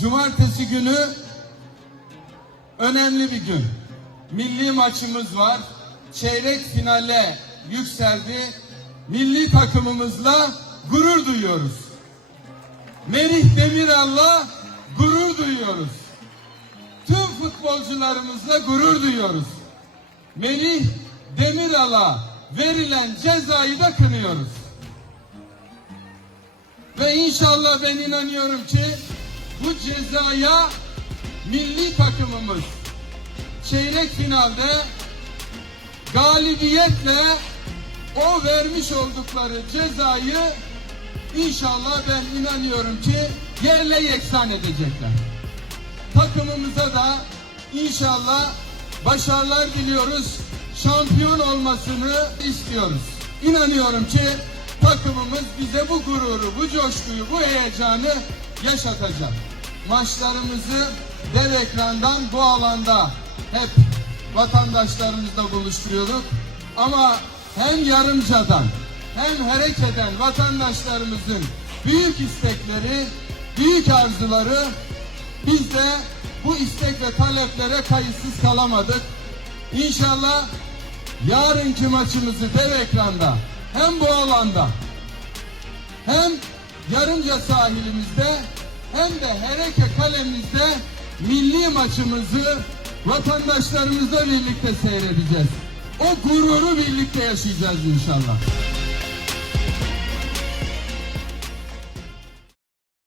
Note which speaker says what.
Speaker 1: Cumartesi günü önemli bir gün. Milli maçımız var. Çeyrek finale yükseldi. Milli takımımızla gurur duyuyoruz. Merih Demiral'la gurur duyuyoruz. Tüm futbolcularımızla gurur duyuyoruz. Melih Demiral'a verilen cezayı da kınıyoruz. Ve inşallah ben inanıyorum ki bu cezaya milli takımımız çeyrek finalde galibiyetle o vermiş oldukları cezayı inşallah ben inanıyorum ki yerle yeksan edecekler. Takımımıza da inşallah başarılar diliyoruz. Şampiyon olmasını istiyoruz. İnanıyorum ki takımımız bize bu gururu, bu coşkuyu, bu heyecanı yaşatacak. Maçlarımızı dev ekrandan bu alanda hep vatandaşlarımızla buluşturuyorduk. Ama hem yarımcadan hem hareketen vatandaşlarımızın büyük istekleri, büyük arzuları biz de bu istek ve taleplere kayıtsız kalamadık. İnşallah yarınki maçımızı dev ekranda hem bu alanda hem yarımca sahilimizde hem de Hereke kalemizde milli maçımızı vatandaşlarımızla birlikte seyredeceğiz. O gururu birlikte yaşayacağız inşallah.